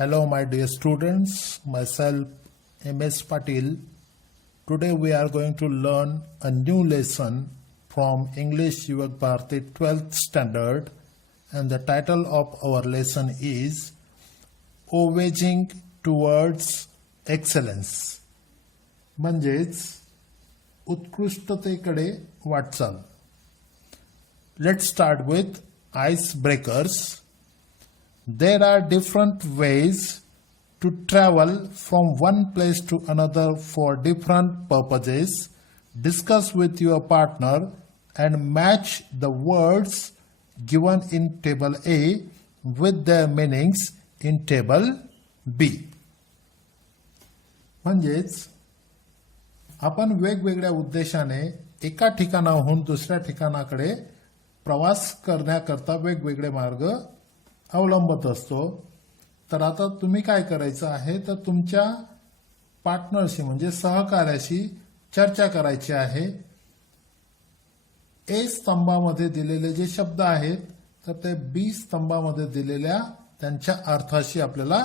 Hello, my dear students. Myself, M.S. Patil. Today we are going to learn a new lesson from English Yuvak Bharati 12th standard, and the title of our lesson is Voyaging Towards Excellence. म्हणजेच उत्कृष्टतेकडे वाटचाल. Let's start with icebreakers. There are different ways to travel from one place to another for different purposes. Discuss with your partner and match the words given in table A with their meanings in table B. म्हणजेच आपण वेगवेगळ्या उद्देशाने एका ठिकाणाहून दुसऱ्या ठिकाणाकडे प्रवास करण्याकरता वेगवेगळे मार्ग अवलंबत असतो. तर आता तुम्ही काय करायचं आहे, तर तुमच्या पार्टनरशी म्हणजे सहकार्याशी चर्चा करायची आहे. ए स्तंभामध्ये दिलेले जे शब्द आहेत तर ते बी स्तंभामध्ये दिलेल्या त्यांच्या अर्थाशी आपल्याला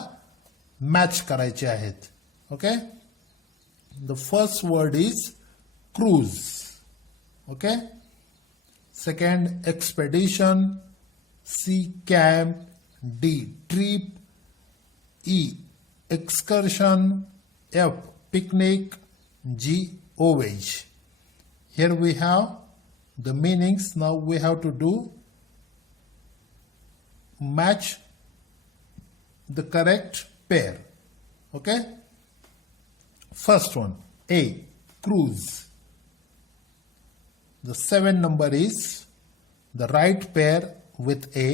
मॅच करायचे आहेत. Okay. The first word is cruise. Okay. Second expedition. C camp. D trip. E excursion. F picnic. G voyage. Here we have the meanings. Now we have to do match the correct pair. Okay. First one, A, cruise. The 7 number is the right pair with A.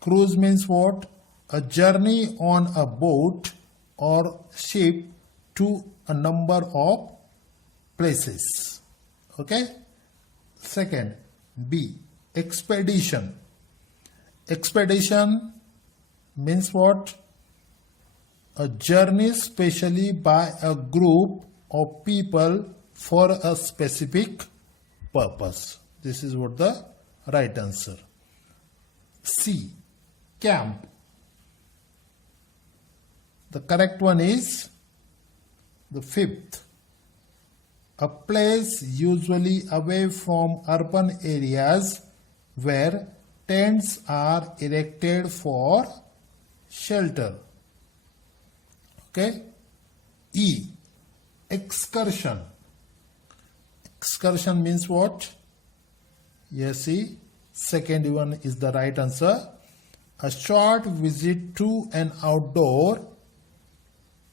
Cruise means what? A journey on a boat or ship to a number of places. Okay. Second, B, expedition. Expedition means what? A journey specially by a group of people for a specific purpose. This is what the right answer. C, camp. The correct one is the 5th. A place usually away from urban areas where tents are erected for shelter. Okay. E, excursion. Excursion means what? Yes, see, second one is the right answer. A short visit to an outdoor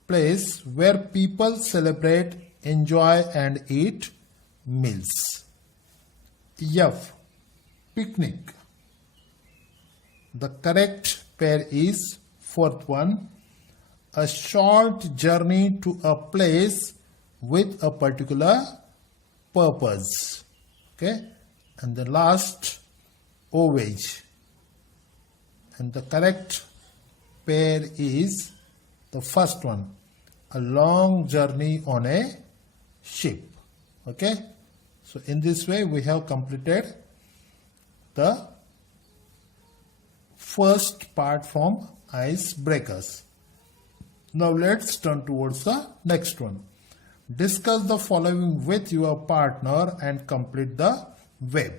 place where people celebrate, enjoy and eat meals. F, picnic. The correct pair is fourth one. A short journey to a place with a particular purpose. Okay. And the last, voyage. And the correct pair is the first one, a long journey on a ship. Okay. So in this way we have completed the first part from icebreakers. Now let's turn towards the next one. Discuss the following with your partner and complete the web.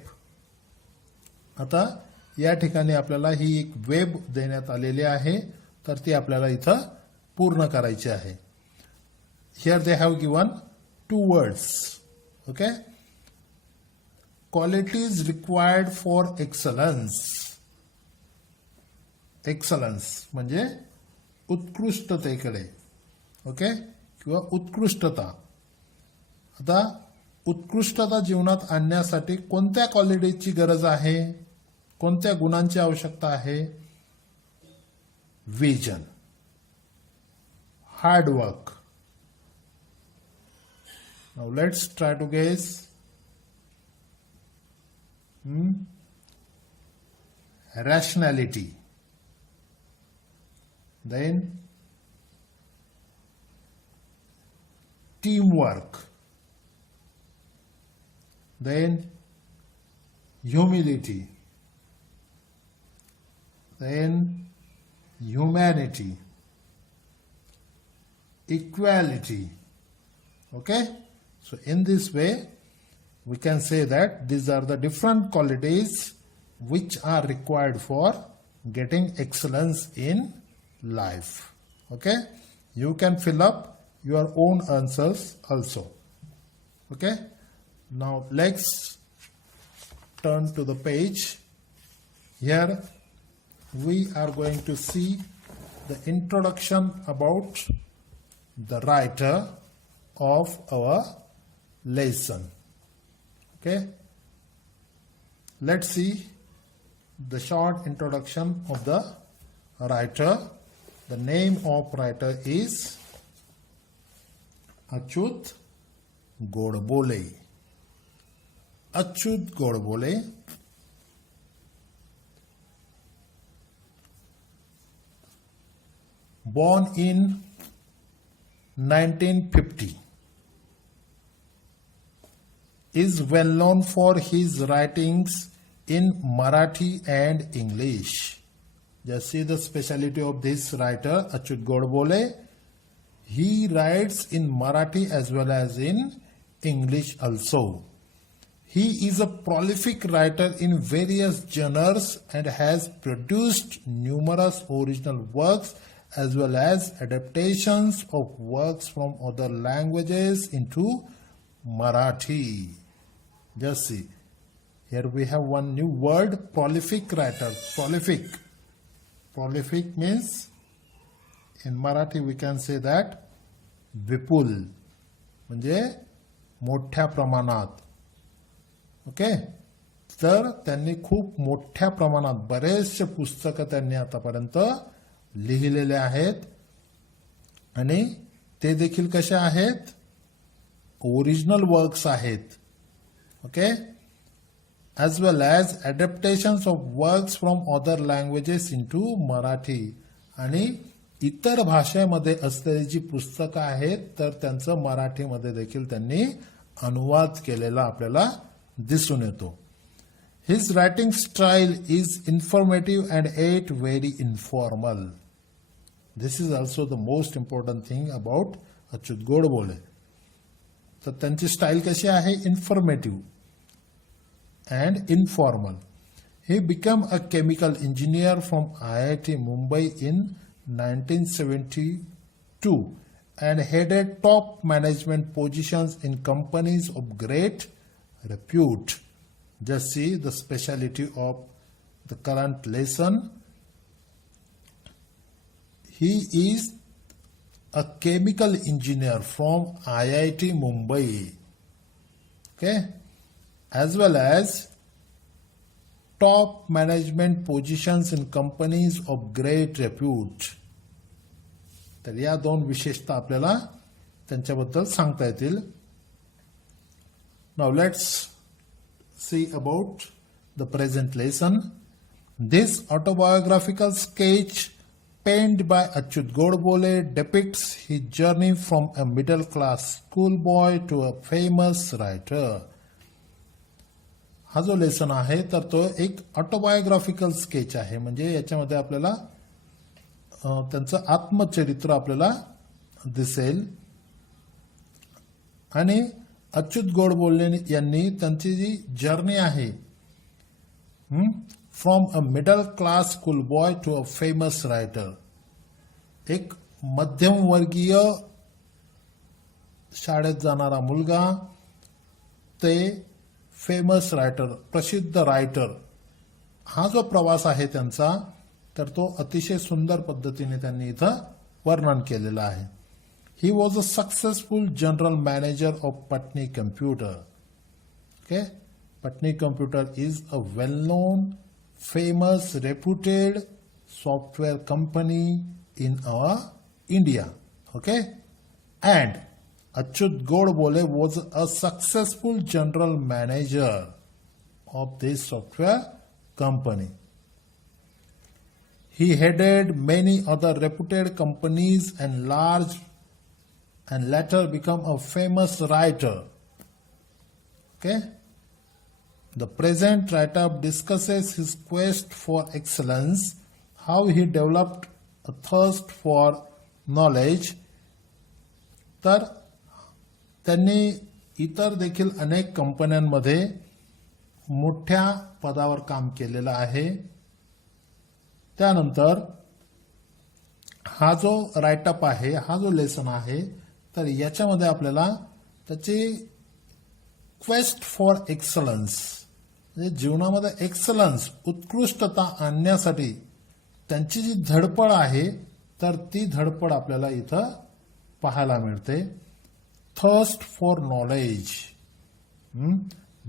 आता या ठिकाणी आपल्याला ही एक web देण्यात आलेली आहे, तर ती आपल्याला इथं पूर्ण करायची आहे. Here they have given 2 words. Okay. Qualities required for excellence. Excellence म्हणजे उत्कृष्टतेकडे. ओके. किंवा उत्कृष्टता. आता उत्कृष्टता जीवनात आणण्यासाठी कोणत्या क्वालिटीची गरज आहे, कोणत्या गुणांची आवश्यकता आहे? Vision, hard work. Now let's try to guess. Rationality. Then team work. Then humility, then humanity, equality. Okay, so in this way we can say that these are the different qualities which are required for getting excellence in life. Okay, you can fill up your own answers also. Okay, now let's turn to the page. Here we are going to see the introduction about the writer of our lesson. Okay, let's see the short introduction of the writer. The name of writer is Achyut Godbole. Achyut Godbole born in 1950, is well known for his writings in Marathi and English. Just see the speciality of this writer, Achyut Godbole. He writes in Marathi as well as in English also. He is a prolific writer in various genres and has produced numerous original works as well as adaptations of works from other languages into Marathi. Just see, here we have one new word, prolific writer. Prolific. Prolific means in Marathi we can say that विपुल, म्हणजे मोठ्या प्रमाणात. Okay, तर त्यांनी खूप मोठ्या प्रमाणात बरेचसे पुस्तकं त्यांनी आतापर्यंत लिहिलेले आहेत आणि ते देखील कसे आहेत, ओरिजिनल वर्क्स आहेत. Okay, as well as adaptations of works from other languages into Marathi. आणि इतर भाषेमध्ये असलेली जी पुस्तकं आहेत तर त्यांचं मराठीमध्ये देखील त्यांनी अनुवाद केलेला आपल्याला दिसून येतो. His writing style is informative and yet very informal. This is also the most important thing about Achyut Godbole. तर त्यांची स्टाईल कशी आहे, informative and informal. He became a chemical engineer from IIT Mumbai in 1972 and headed top management positions in companies of great repute. Just see the speciality of the current lesson. He is a chemical engineer from IIT Mumbai. Okay, as well as top management positions in companies of great repute. तर या दोन विशेषता आपल्याला त्यांच्याबद्दल सांगता येतील. Now let's see about the present lesson. This autobiographical sketch penned by Achyut Godbole depicts his journey from a middle class schoolboy to a famous writer. हा जो लेसन आहे तर तो एक ऑटोबायोग्राफिकल स्केच आहे, म्हणजे याच्यामध्ये आपल्याला त्यांचं आत्मचरित्र आपल्याला दिसेल. आणि अच्युत गोडबोले यांनी त्यांची जी जर्नी आहे, from a middle class school boy to a famous writer, एक मध्यमवर्गीय शाळेत जाणारा मुलगा ते फेमस रायटर, प्रसिद्ध रायटर, हा जो प्रवास आहे त्यांचा तर तो अतिशय सुंदर पद्धतीने त्यांनी इथं वर्णन केलेला आहे. ही was a successful general manager of Patni computer. Okay, Patni computer is a well non famous reputed software company in India. Okay, and Achyut Godbole was a successful general manager of this software company. He headed many other reputed companies and later become a famous writer. Okay, the present writer discusses his quest for excellence, how he developed a thirst for knowledge. तर त्यांनी इतर देखील अनेक कंपन्यांमध्ये मोठ्या पदावर काम केलेलं आहे. त्यानंतर हा जो राईटअप आहे, हा जो लेसन आहे, तर याच्यामध्ये आपल्याला त्याची क्वेस्ट फॉर एक्सलन्स म्हणजे जीवनामध्ये एक्सलन्स उत्कृष्टता आणण्यासाठी त्यांची जी धडपड आहे तर ती धडपड आपल्याला इथं पाहायला मिळते. थर्स्ट फॉर नॉलेज,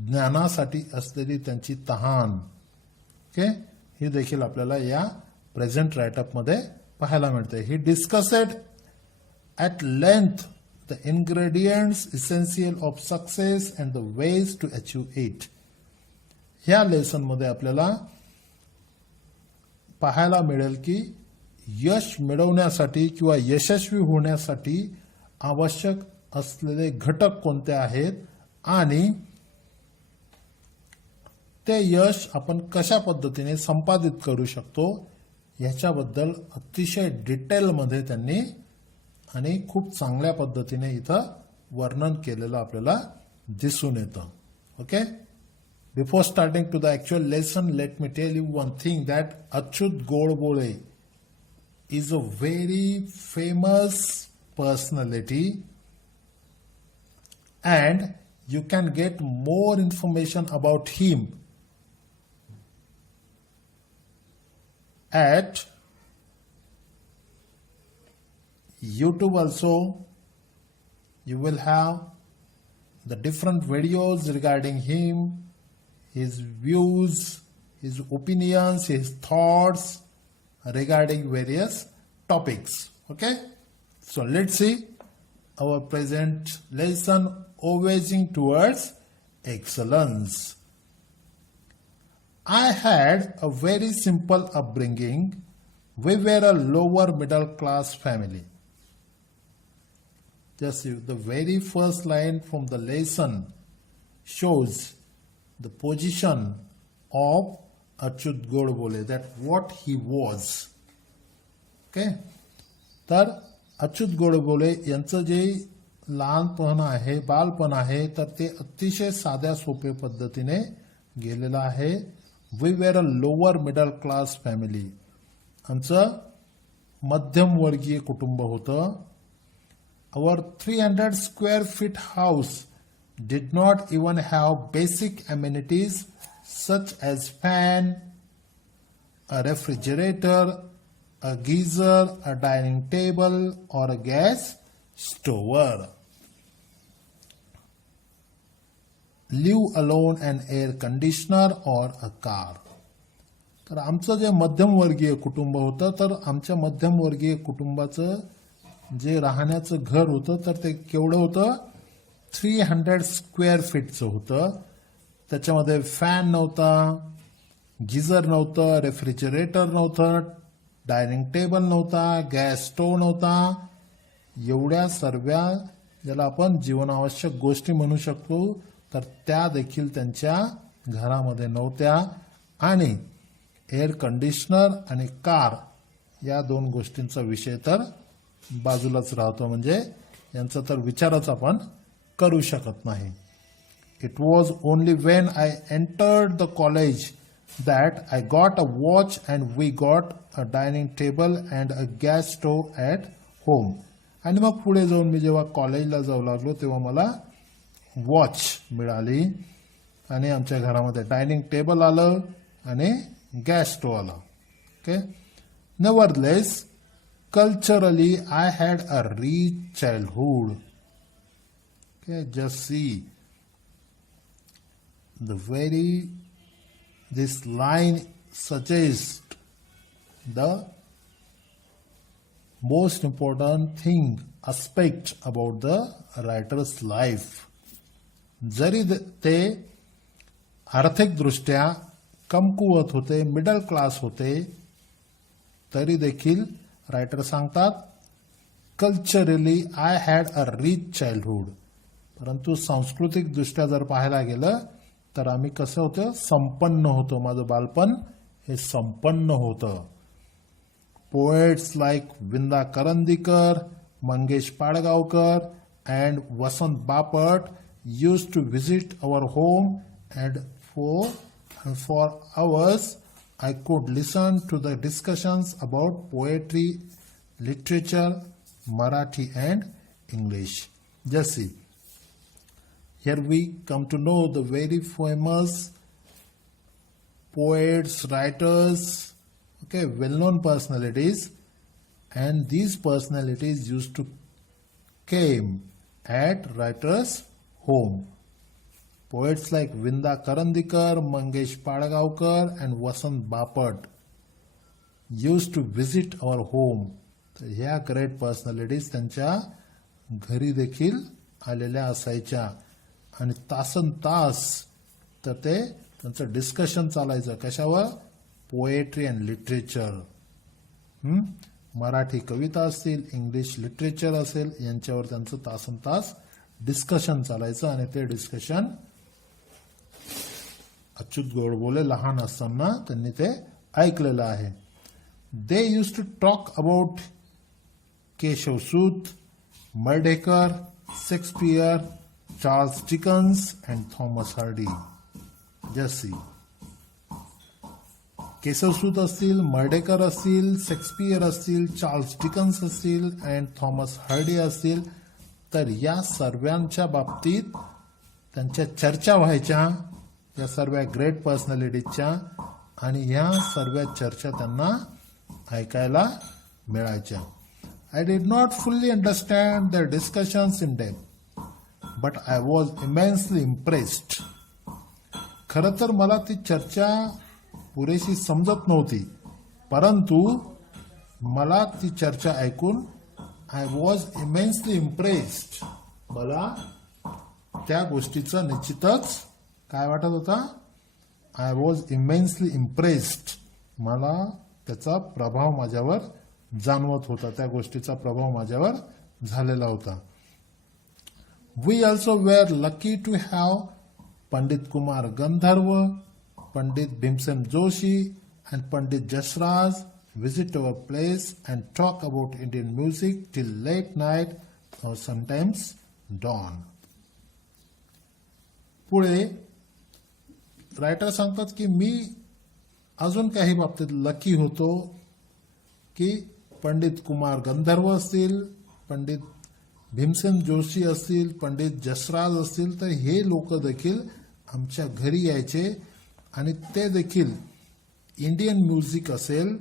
ज्ञानासाठी असलेली त्यांची तहान. ओके, हे देखील आपल्याला या प्रेझेंट राईटअप मध्ये पाहायला मिळते. He discussed at length the ingredients essential of success and the ways to achieve it. ह्या लेसन मध्ये आपल्याला पाहायला मिळेल की यश मिळवण्यासाठी किंवा यशस्वी होण्यासाठी आवश्यक असलेले घटक कोणते आहेत आणि ते यश आपण कशा पद्धतीने संपादित करू शकतो याच्याबद्दल अतिशय डिटेलमध्ये त्यांनी आणि खूप चांगल्या पद्धतीने इथं वर्णन केलेलं आपल्याला दिसून येतं. Okay, before starting to the actual lesson, let me tell you one thing that Achyut Godbole is a very famous personality and you can get more information about him at YouTube also. You will have the different videos regarding him, his views, his opinions, his thoughts regarding various topics. Okay, so let's see our present lesson, Always Towards Excellence. I had a very simple upbringing. We were a lower middle class family. Just the very first line from the lesson shows the position of Achyut Godbole, that what he was. Okay, तर अच्युत गोडबोले यांचं जे लहानपण आहे, बालपण आहे, तर ते अतिशय साध्या सोपे पद्धतीने गेलेलं आहे. We were a lower middle class family. आमचं मध्यमवर्गीय कुटुंब होतं. Our 300 square feet house did not even have basic amenities such as fan, a refrigerator, a geyser, a dining table, or a gas stove. Live alone, an air conditioner or a car. तर आमचं जे मध्यमवर्गीय कुटुंब होतं, तर आमच्या मध्यमवर्गीय कुटुंबाचं जे राहण्याचं घर होतं तर ते केवढं होतं, 300 स्क्वेअर फीटचं होतं. त्याच्यामध्ये फॅन नव्हता, गिझर नव्हतं, रेफ्रिजरेटर नव्हतं, डायनिंग टेबल नव्हता, गॅस स्टोव्ह नव्हता. एवढ्या सर्व ज्याला आपण जीवनावश्यक गोष्टी म्हणू शकतो तर त्या देखील त्यांच्या घरामध्ये नव्हत्या. आणि एअर कंडिशनर आणि कार या दोन गोष्टींचा विषय तर बाजूलाच राहतो, म्हणजे यांचा तर विचारच आपण करू शकत नाही. It was only when I entered the college that I got a watch and we got a dining table and a gas stove at home. आणि मग पुढे जाऊन मी जेव्हा कॉलेजला जाऊ लागलो तेव्हा मला वॉच मिळाली आणि आमच्या घरामध्ये डायनिंग टेबल आलं आणि गॅस स्टोव्ह आला. Okay, nevertheless culturally I had a rich childhood. Okay, just see this line suggests the most important aspect about the writer's life. जरी ते आर्थिक दृष्ट्या कमकुवत होते, मिडल क्लास होते, तरी देखील रायटर सांगतात culturally I had a rich childhood. परंतु सांस्कृतिक दृष्ट्या जर पाहायला गेलं तर आम्ही कसं होतं, संपन्न होतो. माझं बालपण हे संपन्न होतं. Poets like Vinda Karandikar, Mangesh Padgaonkar, and Vasant Bapat used to visit our home, and for hours I could listen to the discussions about poetry, literature, Marathi and English. Just see. Here we come to know the very famous poets, writers, okay, well-known personalities, and these personalities used to came at writers' home. Poets like Vinda Karandikar, Mangesh Padgaonkar, and Vasant Bapat used to visit our home. तर ह्या great personalities त्यांच्या घरी देखील आलेल्या असायच्या आणि तासन तास तर ते त्यांचं डिस्कशन चालायचं कशावर पोएट्री अँड लिटरेचर मराठी कविता असतील इंग्लिश लिटरेचर असेल यांच्यावर त्यांचं तासन तास डिस्कशन चालायचं आणि ते डिस्कशन अच्युत गोडबोले लहान असताना त्यांनी ते ऐकलेलं आहे. They use to talk about Keshavsut, Mardhekar, Shakespeare, Charles Dickens and Thomas Hardy. Just see. Keshavsut असतील, मर्ढेकर असतील, शेक्सपियर असतील, चार्ल्स डिकन्स असतील अँड थॉमस हार्डी असतील, तर या सर्वांच्या बाबतीत त्यांच्या चर्चा व्हायच्या, या सर्व ग्रेट पर्सनॅलिटीजच्या, आणि ह्या सर्व चर्चा त्यांना ऐकायला मिळायच्या. I did not fully understand their discussions in depth, but I was immensely impressed. खरं तर मला ती चर्चा पुरेशी समजत नव्हती, परंतु मला ती चर्चा ऐकून आय वॉज इमेन्सली इम्प्रेस्ड. मला त्या गोष्टीचं निश्चितच काय वाटत होता, आय वॉज इमेन्सली इम्प्रेस्ड. मला त्याचा प्रभाव माझ्यावर जाणवत होता, त्या गोष्टीचा प्रभाव माझ्यावर झालेला होता. We also were lucky to have Pandit Kumar Gandharva, Pandit Bhimsen Joshi and Pandit Jasraj visit our place and talk about Indian music till late night or sometimes dawn. पुढे रायटर सांगतात की मी अजून काही बाबतीत लकी होतो की पंडित कुमार गंधर्व असतील, पंडित भीमसेन जोशी असतील, पंडित जसराज असतील, तर हे लोक देखील आमच्या घरी यायचे आणि ते देखील इंडियन म्युझिक असेल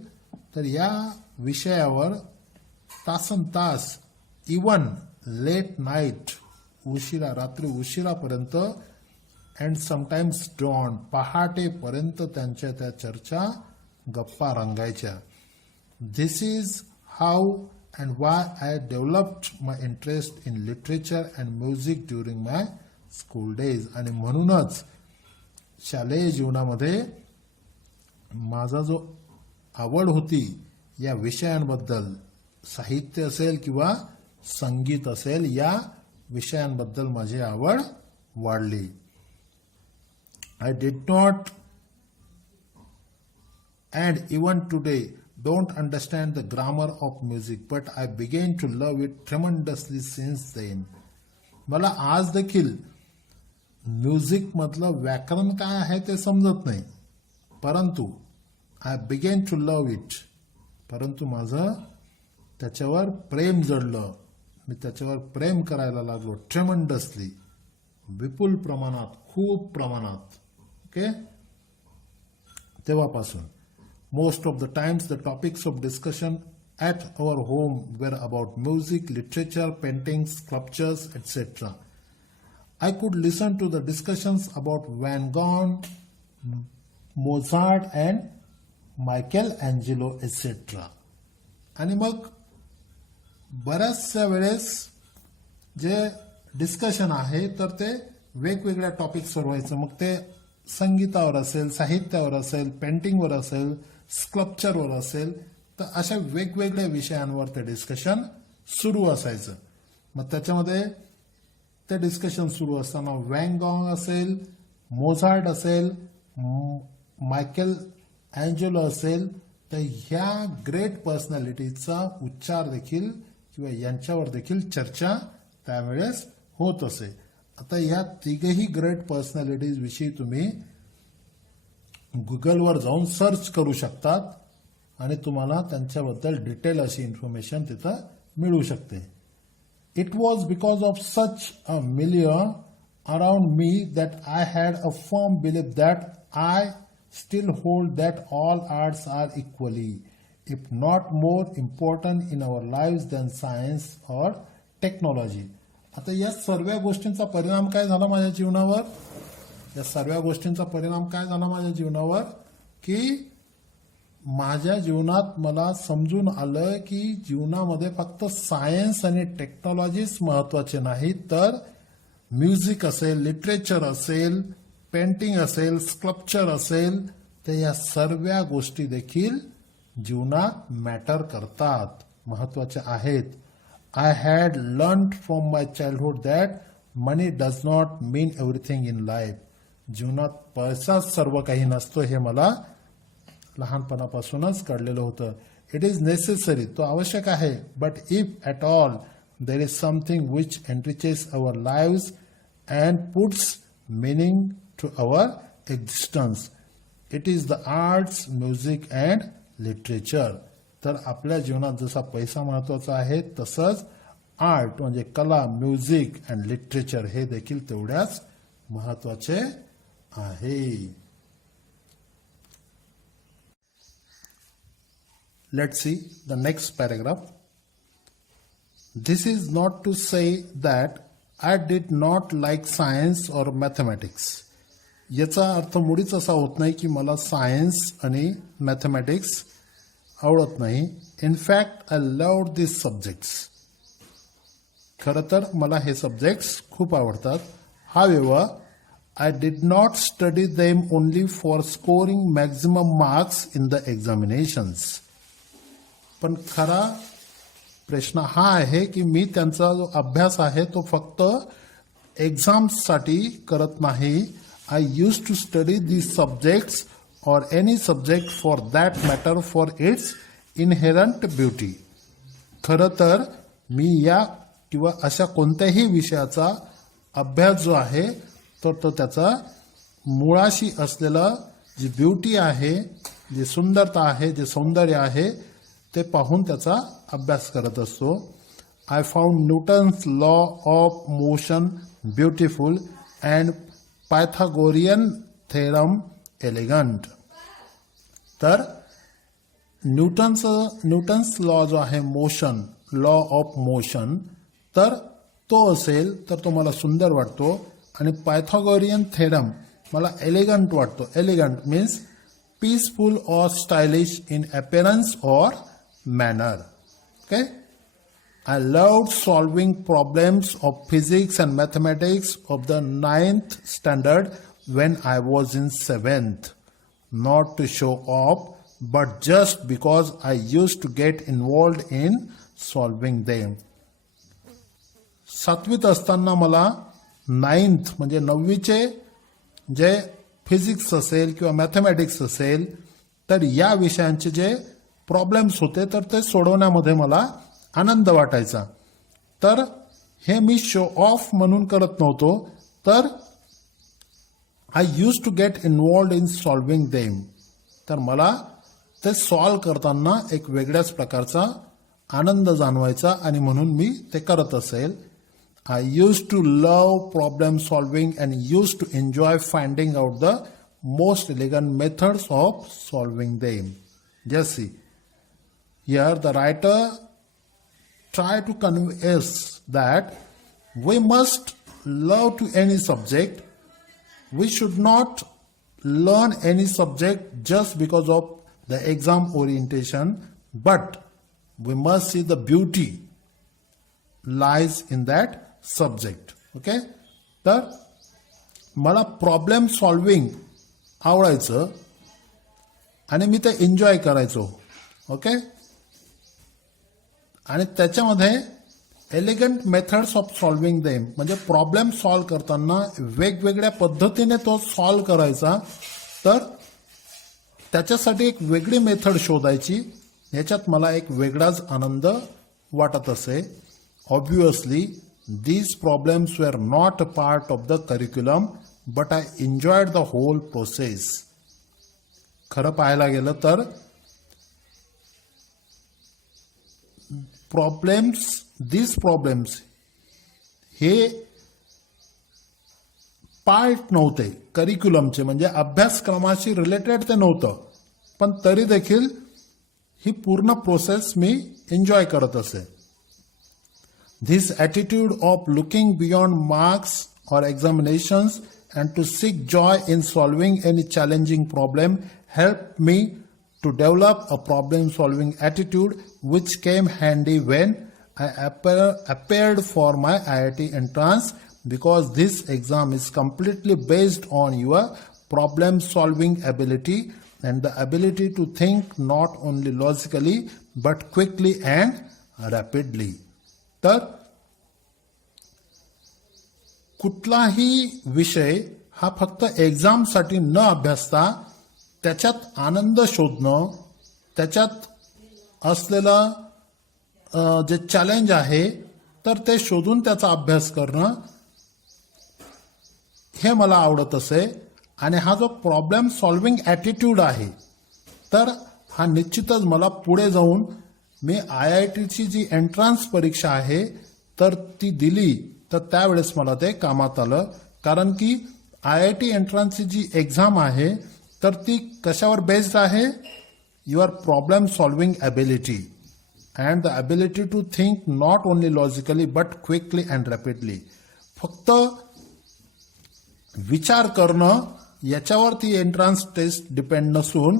तर या विषयावर तासन तास इवन लेट नाईट उशिरा रात्री उशिरापर्यंत अँड समटाइम्स डॉन पहाटेपर्यंत त्यांच्या त्या चर्चा गप्पा रंगायच्या. This is how and why I developed my interest in literature and music during my school days. आणि म्हणूनच शालेय जीवनामध्ये माझा जो आवड होती या विषयांबद्दल, साहित्य असेल किंवा संगीत असेल, या विषयांबद्दल माझी आवड वाढली. I did not and even today don't understand the grammar of music but I begin to love it tremendously since then. मला आज देखील म्युझिक मधलं व्याकरण काय आहे ते समजत नाही, परंतु I begin to love it. परंतु माझं त्याच्यावर प्रेम जडलं, मी त्याच्यावर प्रेम करायला लागलो ट्रेमंडसली, विपुल प्रमाणात, खूप प्रमाणात. ओके, तेव्हापासून most of the times the topics of discussion at our home were about music, literature, paintings, sculptures etc. I could listen to the discussions about Van Gogh, Mozart and Michelangelo etc. आणि मग बऱ्याचशा वेळेस जे discussion आहे तर ते वेगवेगळ्या टॉपिक्सवर व्हायचं. मग ते संगीतावर असेल, साहित्यावर असेल, पेंटिंगवर असेल, स्कल्पचरवर असेल, तर अशा वेगवेगळ्या विषयांवर ते डिस्कशन सुरू असायचं. मग त्याच्यामध्ये ते डिस्कशन सुरू असताना व्हॅन गॉग असेल, मोझार्ट असेल, मायकेल अँजेलो असेल, तर ह्या ग्रेट पर्सनॅलिटीचा उच्चार देखील किंवा यांच्यावर देखील चर्चा त्यावेळेस होत असे. आता ह्या तिघही ग्रेट पर्सनॅलिटीज विषयी तुम्ही गुगलवर जाऊन सर्च करू शकतात आणि तुम्हाला त्यांच्याबद्दल डिटेल अशी इन्फॉर्मेशन तिथं मिळू शकते. It was because of such a million around me that I had a firm belief that I still hold that all arts are equally, if not more important in our lives than science or technology. आता या सर्व गोष्टींचा परिणाम काय झाला माझ्या जीवनावर? या सर्व गोष्टींचा परिणाम काय झाला माझ्या जीवनावर की माझ्या जीवनात मला समजून आलं की जीवनामध्ये फक्त सायन्स आणि टेक्नॉलॉजीच महत्वाचे नाही, तर म्युझिक असेल, लिटरेचर असेल, पेंटिंग असेल, स्कल्पचर असेल, तर या सर्व गोष्टी देखील जीवनात मॅटर करतात, महत्वाच्या आहेत. I had learned from my childhood that money does not mean everything in life. जीवनात पैसाच सर्व काही नसतो हे मला लहानपणापासूनच कळलेलं होतं. इट इज नेसेसरी, तो आवश्यक आहे, but if at all there is something which enriches our lives and puts meaning to our existence. It is the arts, music and literature. तर आपल्या जीवनात जसा पैसा महत्वाचा आहे तसंच आर्ट म्हणजे कला, म्युझिक अँड लिटरेचर हे देखील तेवढ्याच महत्वाचे आहे. Let's see the next paragraph. This is not to say that I did not like science or mathematics. याचा अर्थ मुळीच असा होत नाही की मला सायन्स आणि मॅथमॅटिक्स आवडत नाही. In fact I loved this subjects. खरं तर मला हे सब्जेक्ट्स खूप आवडतात. However, I did not study them only for scoring maximum marks in the examinations. पण खरा प्रश्न हा आहे की मी त्यांचा जो अभ्यास आहे तो फक्त एक्झाम्ससाठी करत नाही. I use to study these subjects or any subject for that matter for its inherent beauty. खरं तर मी या किंवा अशा कोणत्याही विषयाचा अभ्यास जो आहे तो त्याचा मुळाशी असलेला जी ब्युटी आहे, जी सुंदरता आहे, जे सौंदर्य आहे ते पाहून त्याचा अभ्यास करत असतो. I found Newton's law of motion beautiful and Pythagorean theorem elegant. तर न्यूटन्स लॉ जो आहे मोशन, लॉ ऑफ मोशन, तर तो असेल तर तो मला सुंदर वाटतो आणि पायथागोरियन थेरम मला एलिगंट वाटतो. एलिगंट मीन्स पीसफुल और स्टाइलिश इन अपीयरन्स और manner. Okay? I loved solving problems of physics and mathematics of the 9th standard when I was in 7th. Not to show off, but just because I used to get involved in solving them. 7वीत असताना मला 9th म्हणजे 9वीचे जे physics असेल किंवा mathematics असेल तर या विषयांचे जे प्रॉब्लेम्स होते तर ते सोडवण्यामध्ये मला आनंद वाटायचा. तर हे मी शो ऑफ म्हणून करत नव्हतो, तर I use to get involved in solving them. तर मला ते सॉल्व करताना एक वेगळ्याच प्रकारचा आनंद जाणवायचा आणि म्हणून मी ते करत असेल. I use to love problem solving and use to enjoy finding out the most elegant methods of solving them. Just here the writer tried to convey us that we must love to any subject. We should not learn any subject just because of the exam orientation, but we must see the beauty lies in that subject. Okay? तर मला problem solving आवडायचं आणि मी ते enjoy करायचो. Okay? आणि त्याच्यामध्ये elegant methods of solving them म्हणजे problem solve करताना वेगवेगळ्या पद्धतीने तो सॉल्व करायचा. तर त्याच्यासाठी एक वेगळी मेथड शोधायची, याच्यात मला एक वेगळाच आनंद वाटत असे. Obviously these problems were not a part of the curriculum, but I enjoyed the whole process. खरं पाहायला गेलं तर these problems हे पार्ट नव्हते करिक्युलमचे, म्हणजे अभ्यासक्रमाशी रिलेटेड ते नव्हतं, पण तरी देखील ही पूर्ण प्रोसेस मी एन्जॉय करत असे. This attitude of looking beyond marks or examinations and to seek joy in solving any challenging problem helped me to develop a problem-solving attitude which came handy when I appeared for my IIT entrance, because this exam is completely based on your problem-solving ability and the ability to think not only logically but quickly and rapidly. तर कुठलाही विषय हा फक्त एक्झामसाठी न अभ्यासता त्याच्यात आनंद शोधणं, त्याच्यात असलेलं जे चॅलेंज आहे तर ते शोधून त्याचा अभ्यास करणं हे मला आवडत असे. आणि हा जो प्रॉब्लेम सॉल्विंग ॲटिट्यूड आहे तर हा निश्चितच मला पुढे जाऊन मी IITची जी एंट्रन्स परीक्षा आहे तर ती दिली तर त्यावेळेस मला ते कामात आलं. कारण की IIT एंट्रन्सची जी एक्झाम आहे तर ती कशावर बेस्ड आहे, your problem solving ability and the ability to think not only logically but quickly and rapidly. फक्त विचार करणं याच्यावर ती एंट्रन्स टेस्ट डिपेंड नसून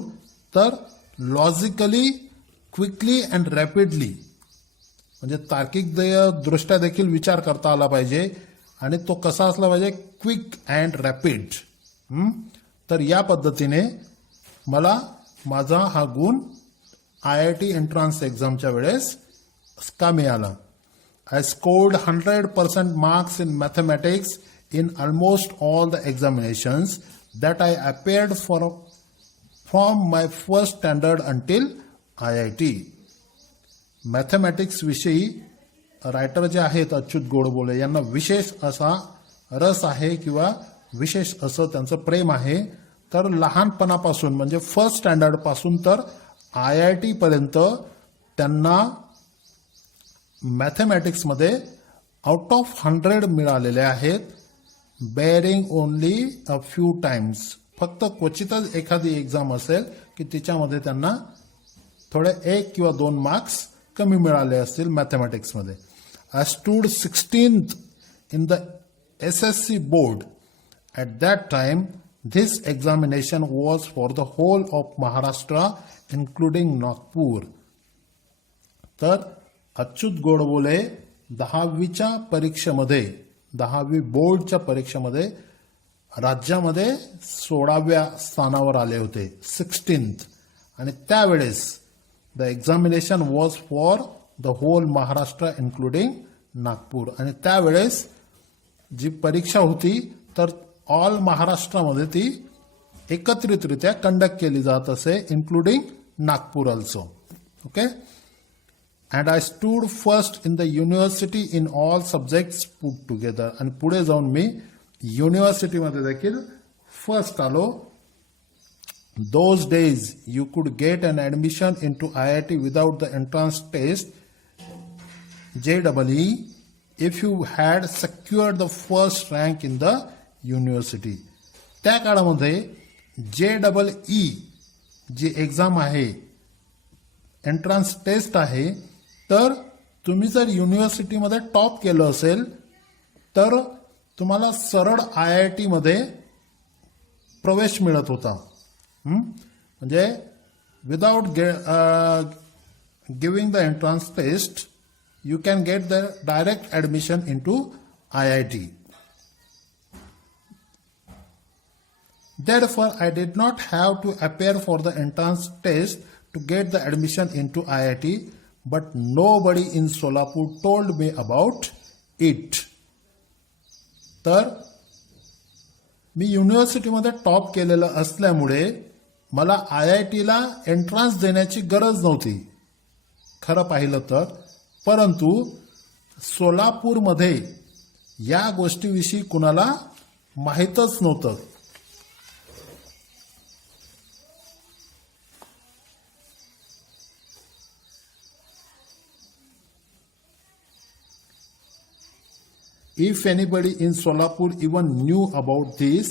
तर लॉजिकली, क्विकली अँड रॅपिडली, म्हणजे तार्किक दृष्ट्या देखील विचार करता आला पाहिजे आणि तो कसा असला पाहिजे, क्विक अँड रॅपिड. तर या पद्धतीने मला माझा हा गुण IIT एंट्रन्स एक्झामच्या वेळेस का मिळाला. I scored 100% marks in mathematics in almost all the examinations that I appeared for from my first standard until IIT. Mathematics विषयी रायटर जे आहेत अच्युत गोडबोले यांना विशेष असा रस आहे किंवा विशेष असं त्यांचं प्रेम आहे. तर लहानपणापासून म्हणजे फर्स्ट स्टँडर्ड पासून तर IIT पर्यंत त्यांना मॅथमॅटिक्समध्ये आउट ऑफ 100 मिळालेले आहेत, bearing only a few times. फक्त क्वचितच एखादी एक्झाम असेल की तिच्यामध्ये त्यांना थोडे 1 किंवा 2 मार्क्स कमी मिळाले असतील मॅथमॅटिक्समध्ये. I stood 16th in the SSC board. At that time this examination was for the whole of Maharashtra including Nagpur. तर अच्युत गोडबोले 10वीच्या परीक्षेमध्ये, 10वी बोर्डच्या परीक्षेमध्ये राज्यामध्ये 16व्या स्थानावर आले होते, 16th. आणि त्यावेळेस the examination was for the whole Maharashtra including Nagpur. आणि त्यावेळेस जी परीक्षा होती तर ऑल महाराष्ट्रामध्ये ती एकत्रितरित्या कंडक्ट केली जात असे, including Nagpur also. Okay. And I stood first in the university in all subjects put together. आणि पुढे जाऊन मी युनिव्हर्सिटीमध्ये देखील फर्स्ट आलो. Those days you could get an admission into IIT without the entrance test JEE if you had secured the first rank in the university. त्या काळामध्ये JEE जी exam आहे, entrance taste आहे, तर तुम्ही जर युनिव्हर्सिटीमध्ये टॉप केलं असेल तर तुम्हाला सरळ IIT मध्ये प्रवेश मिळत होता. म्हणजे without giving the entrance test you can get the direct admission in to IIT. Therefore, I did not have to appear for the entrance test to get the admission into IIT, but nobody in Solapur told me about it. तर मी युनिव्हर्सिटीमध्ये top केलेलं असल्यामुळे मला IITला entrance देण्याची गरज नव्हती खरं पाहिलं तर, परंतु सोलापूरमध्ये या गोष्टीविषयी कुणाला माहीतच नव्हतं. If anybody in Solapur even knew about this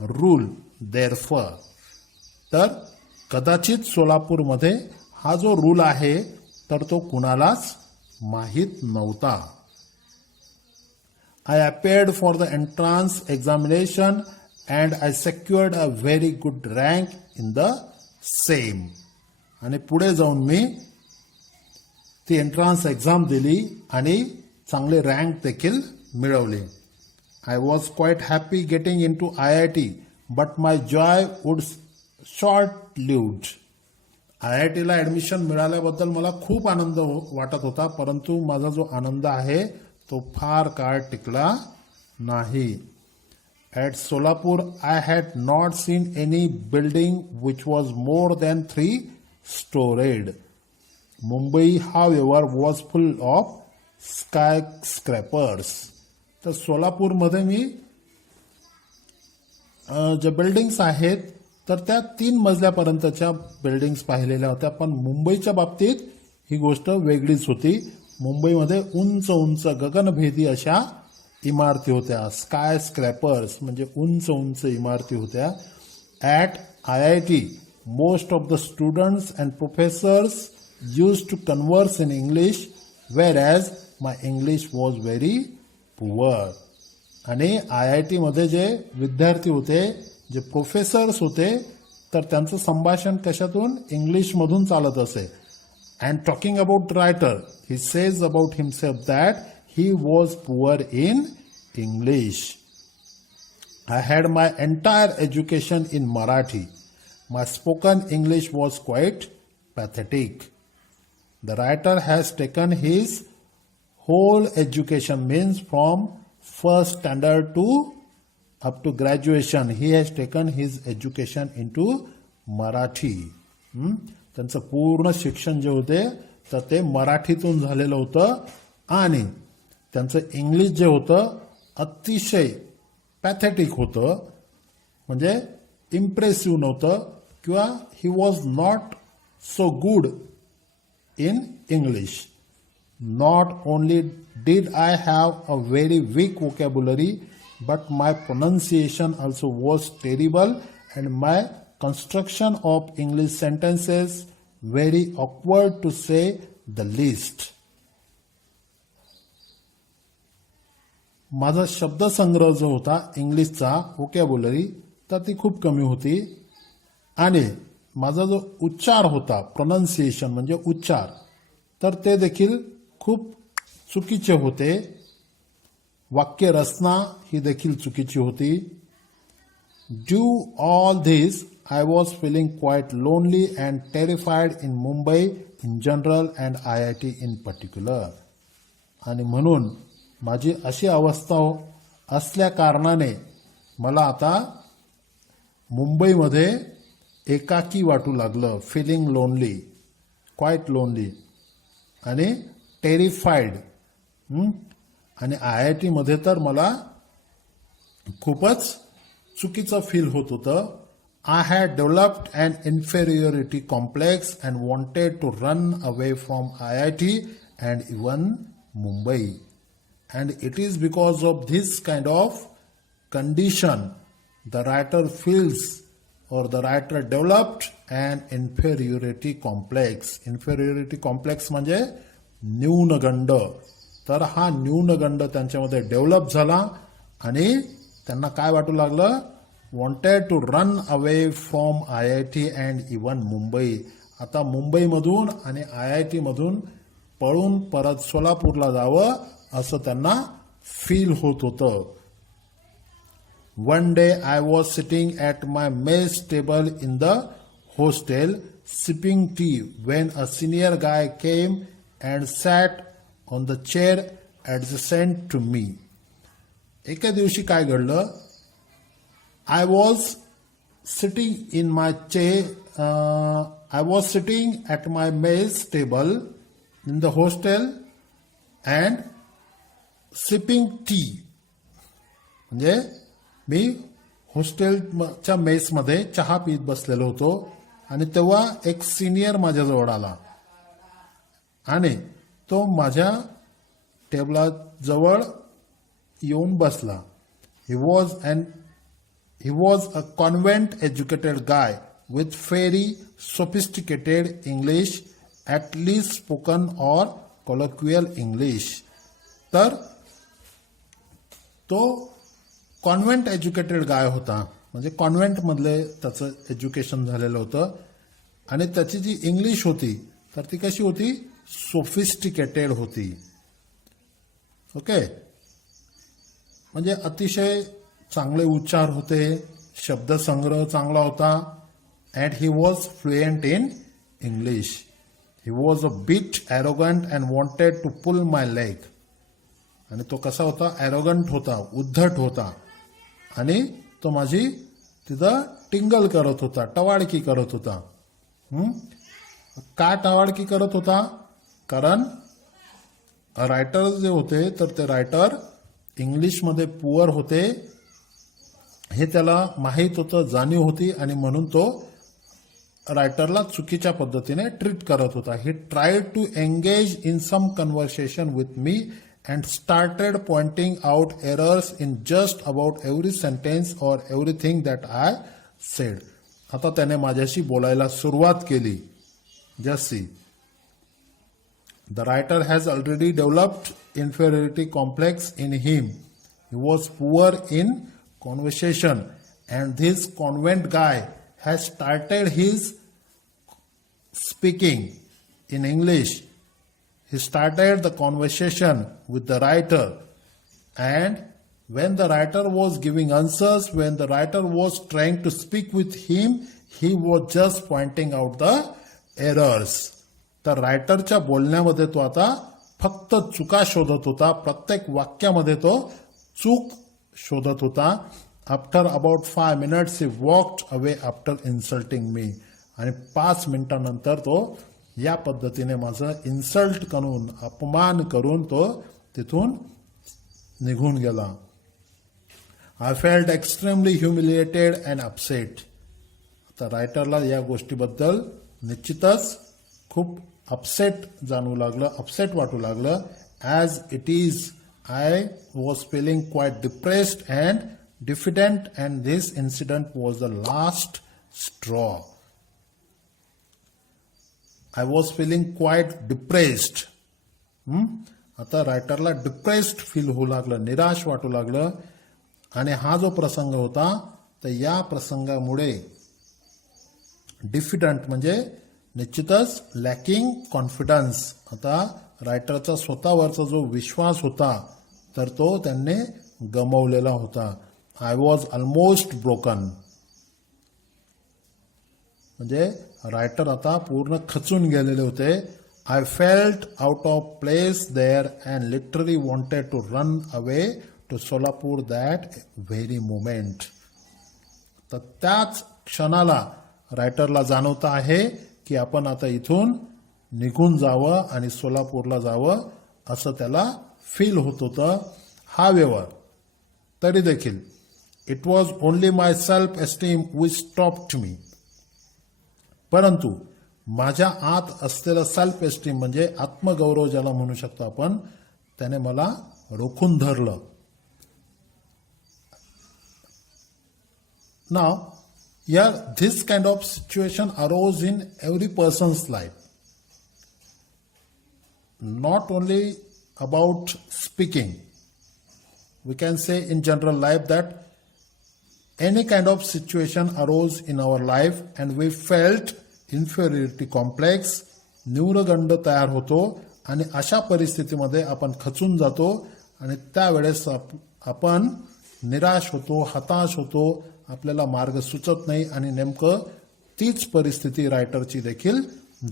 rule, therefore, तर कदाचित सोलापूरमध्ये हा जो रूल आहे तर तो कुणालाच माहीत नव्हता. I appeared for the entrance examination and I secured a very good rank in the same. आणि पुढे जाऊन मी ती एंट्रन्स एक्झाम दिली आणि चांगले रँक देखील मिळवले. I was quite happy getting into IIT, but my joy would short-lived. IITला ऍडमिशन मिळाल्याबद्दल मला खूप आनंद वाटत होता, परंतु माझा जो आनंद आहे तो फार काळ टिकला नाही. At Solapur, I had not seen any building which was more than 3-storied. Mumbai, however, was full of skyscrapers. तर सोलापूरमध्ये मी ज्या बिल्डिंग्स आहेत तर त्या 3 मजल्यापर्यंतच्या बिल्डिंग्स पाहिलेल्या होत्या. पण मुंबईच्या बाबतीत ही गोष्ट वेगळीच होती. मुंबईमध्ये उंच उंच गगनभेदी अशा इमारती होत्या. स्काय स्क्रॅपर्स म्हणजे उंच उंच इमारती होत्या. At IIT, most of the students and professors used to converse in English, whereas my English was very poor. आणि IIT मध्ये जे विद्यार्थी होते, जे प्रोफेसर्स होते, तर त्यांचं संभाषण कशातून? इंग्लिशमधून चालत असे. And talking about writer, he says about himself that he was poor in English. I had my entire education in Marathi. My spoken English was quite pathetic. The writer has taken his whole education, means from first standard to up to graduation, he has taken his education into Marathi. त्यांचं पूर्ण शिक्षण जे होते तर ते मराठीतून झालेलं होतं आणि त्यांचं इंग्लिश जे होतं अतिशय पॅथेटिक होतं, म्हणजे इम्प्रेसिव्ह नव्हतं किंवा he was not so good in English. Not only did I have a very weak vocabulary, but my pronunciation also was terrible and my construction of English sentences very awkward to say the least. माझा शब्दसंग्रह जो होता इंग्लिशचा vocabulary तर ती खूप कमी होती आणि माझा जो उच्चार होता प्रोनाउन्सिएशन म्हणजे उच्चार तर ते देखील खूप चुकीचे होते. वाक्य रचना ही देखील चुकीची होती. Due all this I was feeling quite lonely and terrified in Mumbai in general and IIT in particular. आणि म्हणून माझी अशी अवस्था असल्या कारणाने मला आता मुंबईमध्ये एकाकी वाटू लागलं. फीलिंग लोनली, क्वाईट लोनली आणि टेरिफाईड. आणि IIT मध्ये तर मला खूपच चुकीचं फील होत होतं. I had developed an inferiority complex and wanted to run away from IIT and even Mumbai. And it is because of this kind of condition the writer feels or the writer developed an inferiority complex. Inferiority complex म्हणजे न्यूनगंड. तर हा न्यूनगंड त्यांच्यामध्ये develop झाला आणि त्यांना काय वाटू लागलं? Wanted to run away from IIT and even Mumbai. आता मुंबईमधून आणि IIT मधून पळून परत सोलापूरला जावं असं त्यांना फील होत होतं. One day I was sitting at my mess table in the hostel sipping tea when a senior guy came and sat on the chair adjacent to me. एका दिवशी काय घडलं? I was sitting in my chair. I was sitting at my mess table in the hostel and sipping tea. म्हणजे मी हॉस्टेलच्या मेसमध्ये चहा पीत बसलेलो होतो आणि तेव्हा एक सिनियर माझ्याजवळ आला आणि तो माझ्या टेबलाजवळ येऊन बसला. He was a convent educated guy with very sophisticated English, at least spoken or colloquial English. तर तो कॉन्व्हेंट एज्युकेटेड गाय होता, म्हणजे कॉन्व्हेंट मधले त्याचं एज्युकेशन झालेलं होतं आणि त्याची जी इंग्लिश होती तर ती कशी होती, सोफिस्टिकेटेड होती. ओके, म्हणजे अतिशय चांगले उच्चार होते, शब्दसंग्रह चांगला होता. And he was fluent in English. He was a bit arrogant and wanted to pull my leg. आणि तो कसा होता, ॲरोगंट होता, उद्धट होता आणि तो माझी तिथं टिंगल करत होता, टवाळकी करत होता. का टवाळकी करत होता, कारण रायटर जे होते तर ते रायटर इंग्लिशमध्ये पुअर होते हे त्याला माहीत होतं, जाणीव होती आणि म्हणून तो रायटरला चुकीच्या पद्धतीने ट्रीट करत होता. He tried to engage in some conversation with me and started pointing out errors in just about every sentence or everything that I said. आता त्याने माझ्याशी बोलायला सुरुवात केली. Just see. The writer has already developed inferiority complex in him. He was poor in conversation and this convent guy has started his speaking in English. He started the conversation with the writer, and when the writer was giving answers, when the writer was trying to speak with him, he was just pointing out the errors. तर रायटरच्या बोलण्यामध्ये तो आता फक्त चुका शोधत होता, प्रत्येक वाक्यामध्ये तो चूक शोधत होता. After about 5 minutes he walked away after insulting me. आणि 5 मिनिटांनंतर तो या पद्धतीने माझं इन्सल्ट करून, अपमान करून तो तिथून निघून गेला. I felt extremely humiliated and upset. आता रायटरला या गोष्टीबद्दल निश्चितच खूप अपसेट जाणवू लागलं, अपसेट वाटू लागलं. As it is I was feeling quite depressed and diffident and this incident was the last straw. I was feeling quite depressed. आता रायटरला डिप्रेस्ड फील होऊ लागलं, निराश वाटू लागलं. आणि हा जो प्रसंग होता तर या प्रसंगामुळे डिफिडंट म्हणजे निश्चितच लॅकिंग कॉन्फिडन्स. आता रायटरचा स्वतःवरचा जो विश्वास होता तर तो त्यांनी गमावलेला होता. I was almost broken. म्हणजे रायटर आता पूर्ण खचून गेलेले होते. I felt out of place there and literally wanted to run away to Solapur that very moment. तर त्याच क्षणाला रायटरला जाणवत आहे की आपण आता इथून निघून जावं आणि सोलापूरला जावं असं त्याला फील होत होतं. हावेवर तरी देखील it was only my self esteem which stopped me. परंतु माझ्या आत असलेलं सेल्फ एस्टीम म्हणजे आत्मगौरव ज्याला म्हणू शकतो आपण, त्याने मला रोखून धरलं. नाव यार this kind of situation arose in every person's life. Not only about speaking, we can say in general life that any kind of situation arose in our life and we felt inferiority complex, न्यूनगंड तयार होतो आणि अशा परिस्थितीमध्ये आपण खचून जातो आणि त्यावेळेस आपण निराश होतो, हताश होतो, आपल्याला मार्ग सुचत नाही आणि नेमकं तीच परिस्थिती रायटरची देखील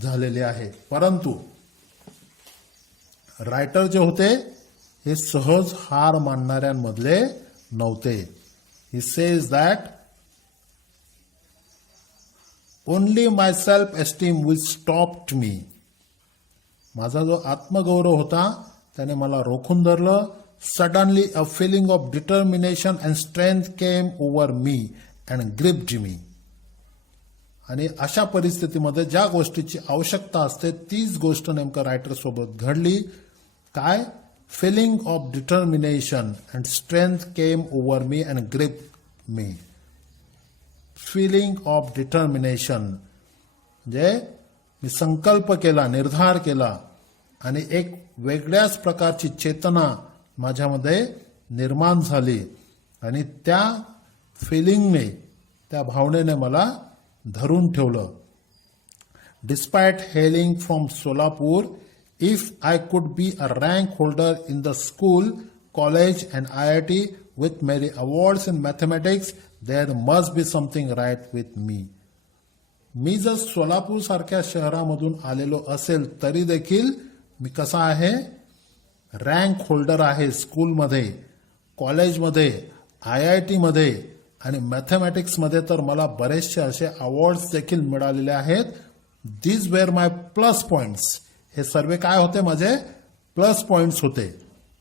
झालेली आहे. परंतु रायटर जे होते हे सहज हार मानणाऱ्यांमधले नव्हते. He says that only my self esteem which stopped me. माझा जो आत्मगौरव होता त्याने मला रोखून धरलं. Suddenly a feeling of determination and strength came over me and gripped me. आणि अशा परिस्थितीमध्ये ज्या गोष्टीची आवश्यकता असते तीच गोष्ट नेमकं रायटर सोबत घडली. काय? Feeling of determination and strength came over me and gripped me. Feeling of determination म्हणजे मी संकल्प केला, निर्धार केला आणि एक वेगळ्याच प्रकारची चेतना माझ्यामध्ये निर्माण झाली आणि त्या फिलिंगने, त्या भावनेने मला धरून ठेवलं. Despite hailing from Solapur, if I could be a rank holder in the school, college and IIT with many awards in mathematics, there must be something right with me. मी जर सोलापूर सारख्या शहरामधून आलेलो असेल तरी देखील मी कसा आहे? रँक होल्डर आहे स्कूलमध्ये, कॉलेजमध्ये, IIT मध्ये आणि मॅथमॅटिक्समध्ये तर मला बरेचसे असे अवॉर्ड्स देखील मिळालेले आहेत. These were my plus points. हे सर्व काय होते? माझे प्लस पॉइंट्स होते.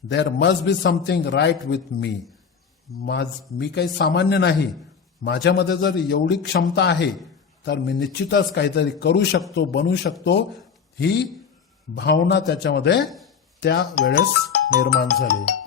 There must be something right with me. मी काही सामान्य नाही. माझ्यामध्ये जर एवढी क्षमता आहे तर मी निश्चितच काहीतरी करू शकतो, बनू शकतो. ही भावना त्याच्यामध्ये त्या वेळेस निर्माण झाली.